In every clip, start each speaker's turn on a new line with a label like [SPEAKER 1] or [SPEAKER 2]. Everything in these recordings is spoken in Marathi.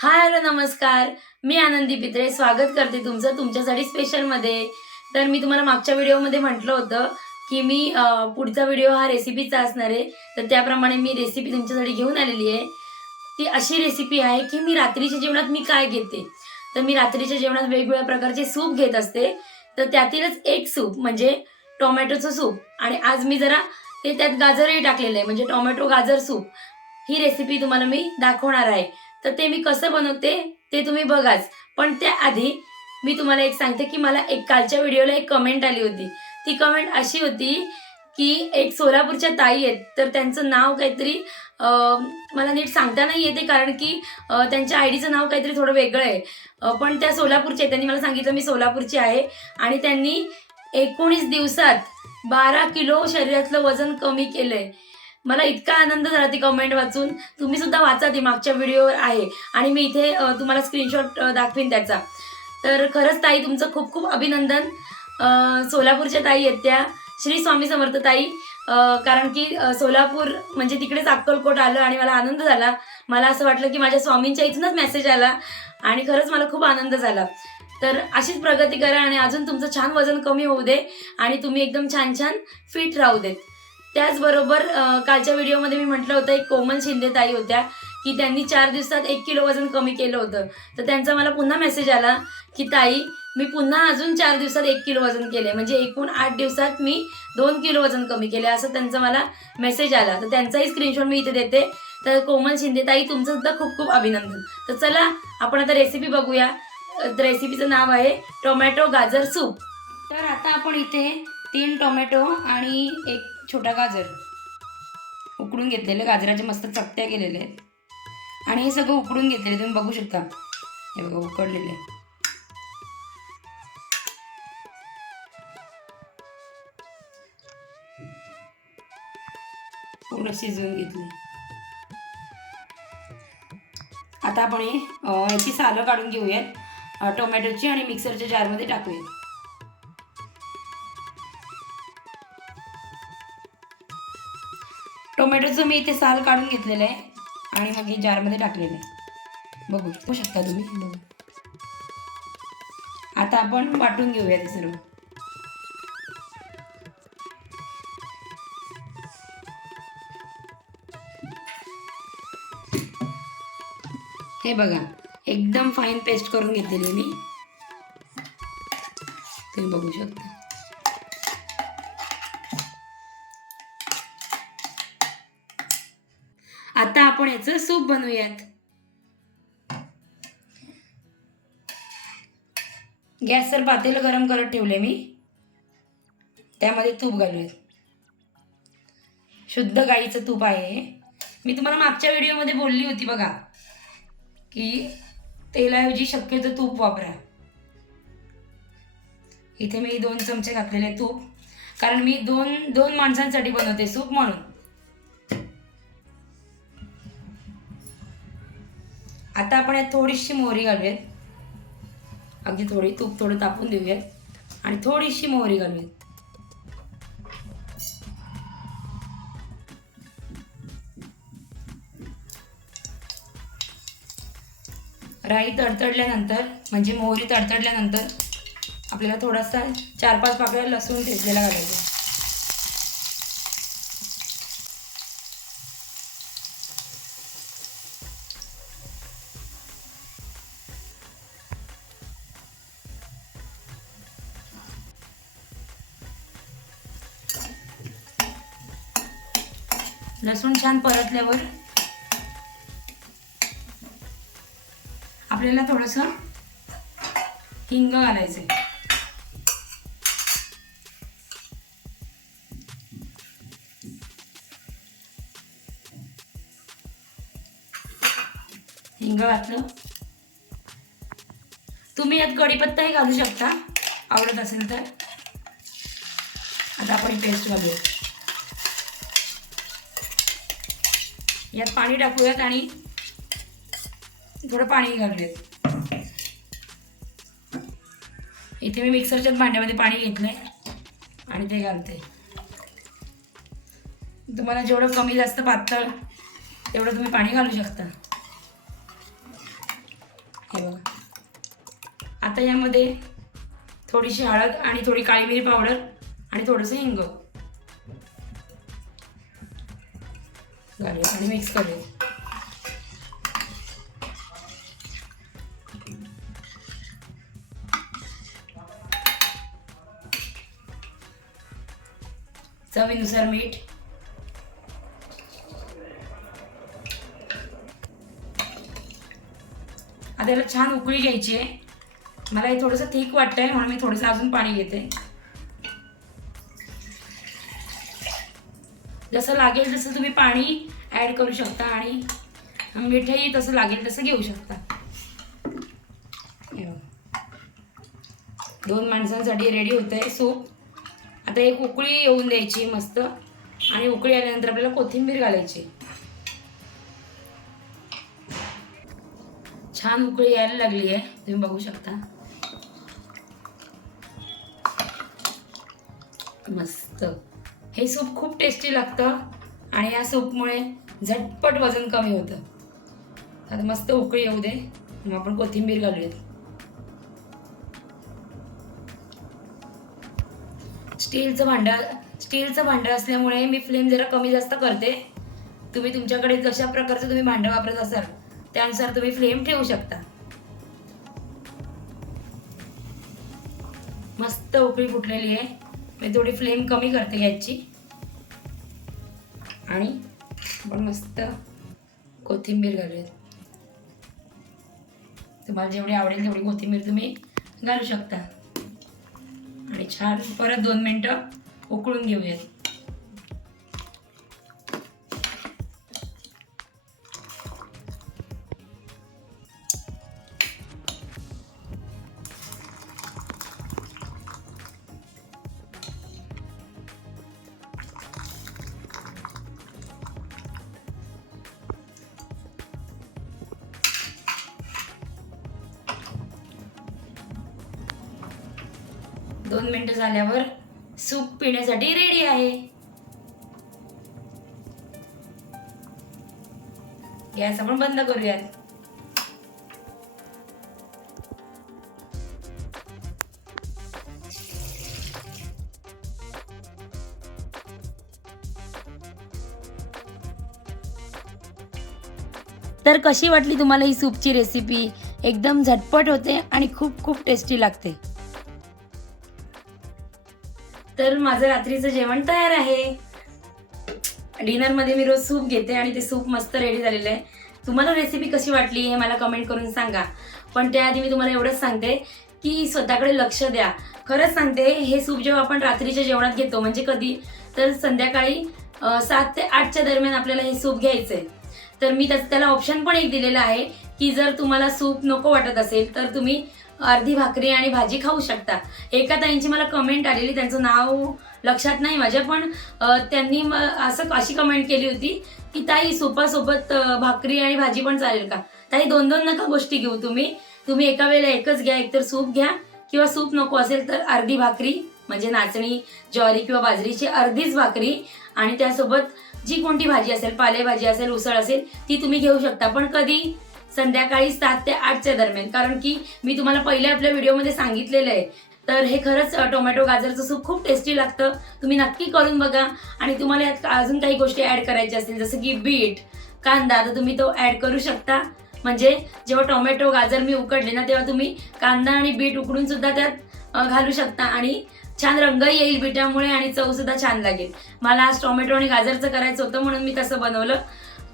[SPEAKER 1] हाय हॅलो नमस्कार. मी आनंदी पित्रे. स्वागत करते तुमचं तुमच्यासाठी स्पेशलमध्ये तर मी तुम्हाला मागच्या व्हिडिओमध्ये म्हटलं होतं की मी पुढचा व्हिडिओ हा रेसिपीचा असणार आहे. तर त्याप्रमाणे मी रेसिपी तुमच्यासाठी घेऊन आलेली आहे. ती अशी रेसिपी आहे की मी रात्रीच्या जेवणात मी काय घेते? तर मी रात्रीच्या जेवणात वेगवेगळ्या प्रकारचे सूप घेत असते. तर त्यातीलच एक सूप म्हणजे टोमॅटोचं सूप. आणि आज मी जरा ते त्यात गाजरही टाकलेलं आहे म्हणजे टोमॅटो गाजर सूप. ही रेसिपी तुम्हाला मी दाखवणार आहे. तर ते मी कसं बनवते ते तुम्ही बघाच. पण त्याआधी मी तुम्हाला एक सांगते की मला एक कालच्या व्हिडिओला एक कमेंट आली होती. ती कमेंट अशी होती की एक सोलापूरच्या ताई आहेत तर त्यांचं नाव काहीतरी मला नीट सांगता नाही येते कारण की त्यांच्या आय डीचं नाव काहीतरी थोडं वेगळं आहे. पण त्या सोलापूरच्या त्यांनी मला सांगितलं मी सोलापूरची आहे आणि त्यांनी एकोणीस दिवसात बारा किलो शरीरातलं वजन कमी केलंय. मला इतका आनंद झाला ती कमेंट वाचून. तुम्ही सुद्धा वाचा ती मागच्या व्हिडिओवर आहे. आणि मी इथे तुम्हाला स्क्रीनशॉट दाखवीन त्याचा. तर खरंच ताई तुमचं खूप खूप अभिनंदन. सोलापूरच्या ताई आहेत त्या. श्री स्वामी समर्थ ताई. कारण की सोलापूर म्हणजे तिकडेच अक्कलकोट आलं आणि मला आनंद झाला. मला असं वाटलं की माझ्या स्वामींच्या इथूनच मेसेज आला. आणि खरंच मला खूप आनंद झाला. तर अशीच प्रगती करा आणि अजून तुमचं छान वजन कमी होऊ दे. आणि तुम्ही एकदम छान छान फिट राहू देत. त्याचबरोबर कालच्या व्हिडिओमध्ये मी म्हटलं होतं एक कोमल शिंदे ताई होत्या की त्यांनी चार दिवसात एक किलो वजन कमी केलं होतं. तर त्यांचा मला पुन्हा मेसेज आला की ताई मी पुन्हा अजून चार दिवसात एक किलो वजन केले म्हणजे एकूण आठ दिवसात मी दोन किलो वजन कमी केले असं त्यांचा मला मेसेज आला. तर त्यांचाही स्क्रीनशॉट मी इथे देते. तर कोमल शिंदे ताई तुमचं सुद्धा खूप खूप अभिनंदन. तर चला आपण आता रेसिपी बघूया. रेसिपीचं नाव आहे टोमॅटो गाजर सूप. तर आता आपण इथे तीन टोमॅटो आणि एक छोटा गाजर. उकडून घेतलेले गाजराचे मस्त चकत्या केलेल्या आहेत आणि हे सगळं उकडून घेतलेले तुम्ही बघू शकता. हे बघा उकडलेले. पूर्ण शिजवून घेतले. आता आपण हे याची सालं काढून घेऊयात. टोमॅटोची आणि मिक्सरच्या जारमध्ये टाकूयात. टोमॅटोचं मी इथे साल काढून घेतलेलं आहे आणि मग हे जारमध्ये टाकलेलं आहे. बघू बघू शकता तुम्ही? बघू. आता आपण वाटून घेऊया ते सर्व. हे बघा एकदम फाईन पेस्ट करून घेतलेली मी. तुम्ही बघू शकता. आता आपण याचं सूप बनवूयात. गॅसवर पातेलं गरम करत ठेवले मी. त्यामध्ये तूप घालूयात. शुद्ध गाईचं तूप आहे मी तुम्हाला मागच्या व्हिडिओमध्ये बोलली होती बघा की तेलाऐवजी शक्यतो तूप वापरा. इथे मी दोन चमचे घातलेले तूप कारण मी दोन दोन माणसांसाठी बनवते सूप म्हणून. आता आपण यात थोडीशी मोहरी घालूयात. अगदी थोडी तूप थोडं तापून देऊयात. आणि थोडीशी मोहरी घालूयात. राई तडतडल्यानंतर म्हणजे मोहरी तडतडल्यानंतर आपल्याला थोडासा चार पाच पाकळ्या लसूण ठेचलेला घालायचा. लसूण छान परतल्यावर आपल्याला थोडंसं हिंग घालायचं हिंग घातलं. तुम्ही यात कढीपत्ताही घालू शकता आवडत असेल तर. आता आपण पेस्ट घालूया. यात पाणी टाकूयात आणि थोडं पाणी घालूयात. इथे मी मिक्सरच्याच भांड्यामध्ये पाणी घेतलं आहे आणि ते घालते. तुम्हाला जेवढं कमी जास्त पातळ तेवढं तुम्ही पाणी घालू शकता. आता यामध्ये थोडीशी हळद आणि थोडी काळी मिरी पावडर आणि थोडंसं हिंग. आणि मिक्स करूया चवीनुसार मीठ. आता याला छान उकळी घ्यायची आहे. मला हे थोडंसं थिक वाटतंय म्हणून मी थोडंसं अजून पाणी घेते. जसं लागेल तसं तुम्ही पाणी ॲड करू शकता आणि मिठही तसं लागेल तसं घेऊ शकता. दोन माणसांसाठी रेडी होतं आहे सूप आता एक उकळी येऊन द्यायची मस्त. आणि उकळी आल्यानंतर आपल्याला कोथिंबीर घालायची. छान उकळी यायला लागली आहे. तुम्ही बघू शकता. मस्त. हे सूप खूप टेस्टी लागतं. आणि या सूपमुळे झटपट वजन कमी होतं. आता मस्त उकळी येऊ दे. मग आपण कोथिंबीर घालूयात. स्टीलचं भांडं स्टीलचं भांडं असल्यामुळे मी फ्लेम जरा कमी जास्त करते. तुम्ही तुमच्याकडे जशा प्रकारचं तुम्ही भांडं वापरत असाल त्यानुसार तुम्ही फ्लेम ठेवू शकता. मस्त उकळी फुटलेली आहे. मी थोडी फ्लेम कमी करते गॅसची आणि आपण मस्त कोथिंबीर घालूयात. तुम्हाला जेवढी आवडेल तेवढी कोथिंबीर तुम्ही घालू शकता. आणि छान परत दोन मिनटं उकळून घेऊयात. दोन मिनिटं झाल्यावर सूप पिण्यासाठी रेडी आहे. गॅस आपण बंद करूयात. तर कशी वाटली तुम्हाला ही सूपची रेसिपी एकदम झटपट होते आणि खूप खूप टेस्टी लागते. तर माझं रात्रीचं जेवण तयार आहे. डिनरमध्ये मी रोज सूप घेते आणि ते सूप मस्त रेडी झालेलं आहे. तुम्हाला रेसिपी कशी वाटली हे मला कमेंट करून सांगा. पण त्याआधी मी तुम्हाला एवढंच सांगते की स्वतःकडे लक्ष द्या. खरंच सांगते हे सूप जेव्हा आपण रात्रीच्या जेवणात घेतो म्हणजे कधी तर संध्याकाळी सात ते आठच्या दरम्यान आपल्याला हे सूप घ्यायचं आहे तर मी त्याला ऑप्शन पण एक दिलेलं आहे की जर तुम्हाला सूप नको वाटत असेल तर तुम्ही अर्धी भाकरी आणि भाजी खाऊ शकता. एका ताईंची मला कमेंट आलेली त्यांचं नाव लक्षात नाही माझ्या पण त्यांनी असं अशी कमेंट केली होती की ताई सोपासोबत भाकरी आणि भाजी पण चालेल का? ताई दोन दोन नका गोष्टी घेऊ तुम्ही. तुम्ही एका वेळेला एकच घ्या एकतर सूप घ्या किंवा सूप नको असेल तर अर्धी भाकरी म्हणजे नाचणी ज्वारी किंवा बाजरीची अर्धीच भाकरी आणि त्यासोबत जी कोणती भाजी असेल पालेभाजी असेल उसळ असेल ती तुम्ही घेऊ शकता. पण कधी संध्याकाळी सात ते आठच्या दरम्यान. कारण की मी तुम्हाला पहिल्या आपल्या व्हिडिओमध्ये सांगितलेलं आहे. तर हे खरंच टोमॅटो गाजरचं सूप खूप टेस्टी लागतं. तुम्ही नक्की करून बघा. आणि तुम्हाला यात अजून काही गोष्टी ॲड करायच्या असतील जसं की बीट कांदा तर तुम्ही तो ॲड करू शकता. म्हणजे जेव्हा टोमॅटो गाजर मी उकडले ना तेव्हा तुम्ही कांदा आणि बीट उकडून सुद्धा त्यात घालू शकता. आणि छान रंगही येईल बिटामुळे आणि चव सुद्धा छान लागेल. मला आज टोमॅटो आणि गाजरचं करायचं होतं म्हणून मी तसं बनवलं.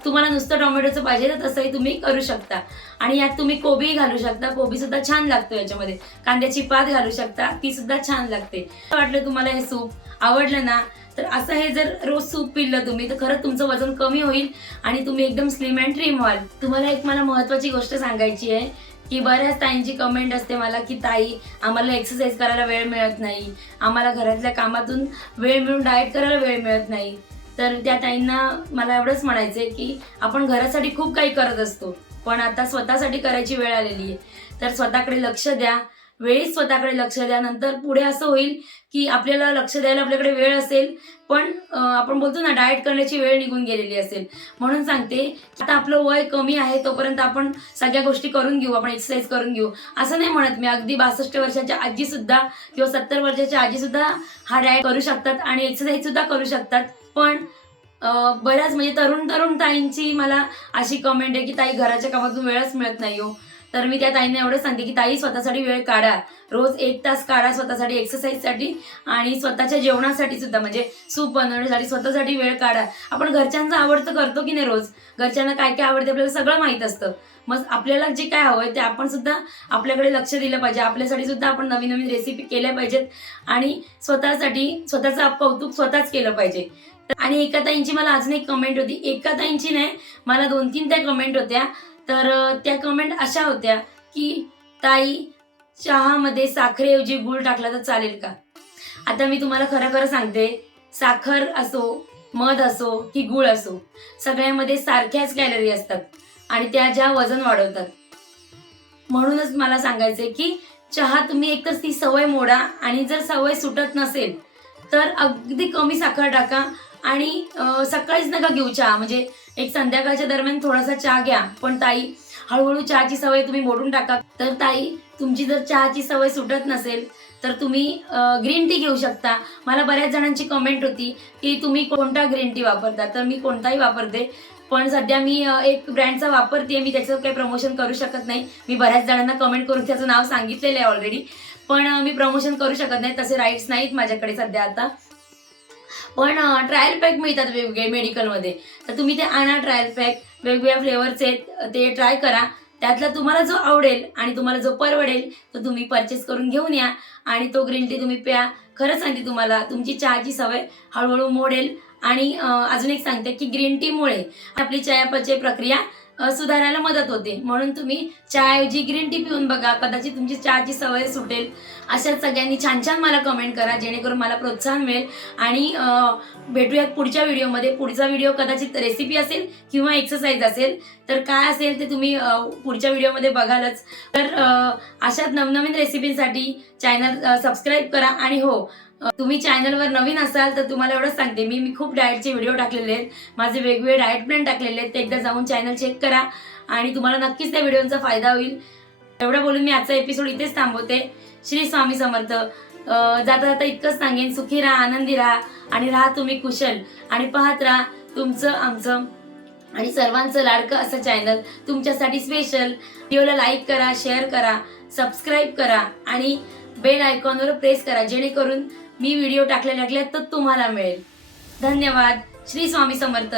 [SPEAKER 1] तुम्हाला नुसतं टोमॅटोचं पाहिजे तर तसंही तुम्ही करू शकता. आणि यात तुम्ही कोबी घालू शकता. कोबी सुद्धा छान लागतो याच्यामध्ये. कांद्याची पात घालू शकता. ती सुद्धा छान लागते. वाटलं तुम्हाला हे सूप? आवडलं ना? तर असं हे जर रोज सूप पिलं तुम्ही तर खरंच तुमचं वजन कमी होईल आणि तुम्ही एकदम स्लिम अँड ट्रिम व्हाल. तुम्हाला एक मला महत्वाची गोष्ट सांगायची आहे की बऱ्याच ताईंची कमेंट असते मला की ताई आम्हाला एक्सरसाइज करायला वेळ मिळत नाही. आम्हाला घरातल्या कामातून वेळ मिळून डाएट करायला वेळ मिळत नाही. तर त्या ताईंना मला एवढंच म्हणायचं आहे की आपण घरासाठी खूप काही करत असतो पण आता स्वतःसाठी करायची वेळ आलेली आहे. तर स्वतःकडे लक्ष द्या. वेळीच स्वतःकडे लक्ष द्या नंतर पुढे असं होईल की आपल्याला लक्ष द्यायला आपल्याकडे वेळ असेल पण आपण बोलतो ना डाएट करण्याची वेळ निघून गेलेली असेल. म्हणून सांगते आता आपलं वय कमी आहे तोपर्यंत आपण सगळ्या गोष्टी करून घेऊ आपण एक्सरसाइज करून घेऊ. असं नाही म्हणत मी अगदी बासष्ट वर्षाच्या आजी सुद्धा किंवा सत्तर वर्षाच्या आजी सुद्धा हा डाएट करू शकतात आणि एक्सरसाइज सुद्धा करू शकतात. पण बऱ्याच म्हणजे तरुण तरुण ताईंची मला अशी कमेंट आहे की ताई घराच्या कामातून वेळच मिळत नाही हो. तर मी त्या ताईंना एवढं सांगते की ताई स्वतःसाठी वेळ काढा. रोज एक तास काढा स्वतःसाठी एक्सरसाइजसाठी आणि स्वतःच्या जेवणासाठी सुद्धा. म्हणजे सूप बनवण्यासाठी स्वतःसाठी वेळ काढा. आपण घरच्यांचं आवडतं करतो की नाही रोज? घरच्यांना काय काय आवडते आपल्याला सगळं माहीत असतं. मग आपल्याला जे काय हवंय ते आपण सुद्धा आपल्याकडे लक्ष दिलं पाहिजे. आपल्यासाठी सुद्धा आपण नवीन नवीन रेसिपी केल्या पाहिजेत आणि स्वतःसाठी स्वतःचं कौतुक स्वतःच केलं पाहिजे. आणि एका ताईंची मला अजून एक कमेंट होती. एका ताईंची नाही मला दोन तीन त्या कमेंट होत्या. तर त्या कमेंट अशा होत्या की ताई चहामध्ये साखरेऐवजी गुळ टाकला तर चालेल का? आता मी तुम्हाला खरं खरं सांगते साखर असो मध असो की गुळ असो सगळ्यामध्ये सारख्याच कॅलरी असतात आणि त्या ज्या वजन वाढवतात. म्हणूनच मला सांगायचंय की चहा तुम्ही एकतर ती सवय मोडा आणि जर सवय सुटत नसेल तर अगदी कमी साखर टाका आणि सकाळीच नका घेऊ चहा. म्हणजे एक संध्याकाळच्या दरम्यान थोडासा चहा घ्या. पण ताई हळूहळू चहाची सवय तुम्ही मोडून टाका. तर ताई तुमची जर चहाची सवय सुटत नसेल तर तुम्ही ग्रीन टी घेऊ शकता. मला बऱ्याच जणांची कमेंट होती की तुम्ही कोणता ग्रीन टी वापरता? तर मी कोणताही वापरते. पण सध्या मी एक ब्रँडचा वापरते मी त्याचं काही प्रमोशन करू शकत नाही. मी बऱ्याच जणांना कमेंट करून त्याचं नाव सांगितलेलं आहे ऑलरेडी पण मी प्रमोशन करू शकत नाही. तसे राईट्स नाहीत माझ्याकडे सध्या आता. पण ट्रायल पॅक मिळतात वेगवेगळे मेडिकलमध्ये तर तुम्ही ते आणा ट्रायल पॅक वेगवेगळ्या फ्लेवरचे ते ट्राय करा. त्यातला तुम्हाला जो आवडेल आणि तुम्हाला जो परवडेल तो तुम्ही परचेस करून घेऊन या. आणि तो ग्रीन टी तुम्ही प्या. खरं सांगते तुम्हाला तुमची चहाची सवय हळूहळू मोडेल. आणि अजून एक सांगते की ग्रीन टीमुळे आपली चयापचय प्रक्रिया सुधारायला मदत होते. म्हणून तुम्ही चहाऐवजी ग्रीन टी पिऊन बघा. कदाचित तुमची चहाची सवय सुटेल. अशा सगळ्यांनी छान छान मला कमेंट करा जेणेकरून मला प्रोत्साहन मिळेल. आणि भेटूयात पुढच्या व्हिडिओमध्ये. पुढचा व्हिडिओ कदाचित रेसिपी असेल किंवा एक्सरसाइज असेल तर काय असेल ते तुम्ही पुढच्या व्हिडिओमध्ये बघालच. तर अशाच नवनवीन रेसिपीसाठी चॅनल सबस्क्राईब करा. आणि हो तुम्ही चॅनलवर नवीन असाल तर तुम्हाला एवढंच सांगते. मी मी खूप डाएटचे व्हिडिओ टाकलेले आहेत. माझे वेगवेगळे डाएट प्लॅन टाकलेले आहेत. ते एकदा जाऊन चॅनल चेक करा आणि तुम्हाला नक्कीच त्या व्हिडिओचा फायदा होईल. एवढं बोलून मी आजचा एपिसोड इथेच थांबवते. श्री स्वामी समर्थ. जाता जाता इतकंच सांगेन. सुखी राहा आनंदी राहा आणि राहा तुम्ही कुशल आणि पाहत राहा तुमचं आमचं आणि सर्वांचं लाडकं असं चॅनल तुमच्यासाठी स्पेशल व्हिडिओला लाईक करा शेअर करा सबस्क्राईब करा आणि बेल आयकॉनवर प्रेस करा. जेणेकरून मी व्हिडिओ टाकल्या टाकल्या तर तुम्हाला मिळेल. धन्यवाद. श्री स्वामी समर्थ.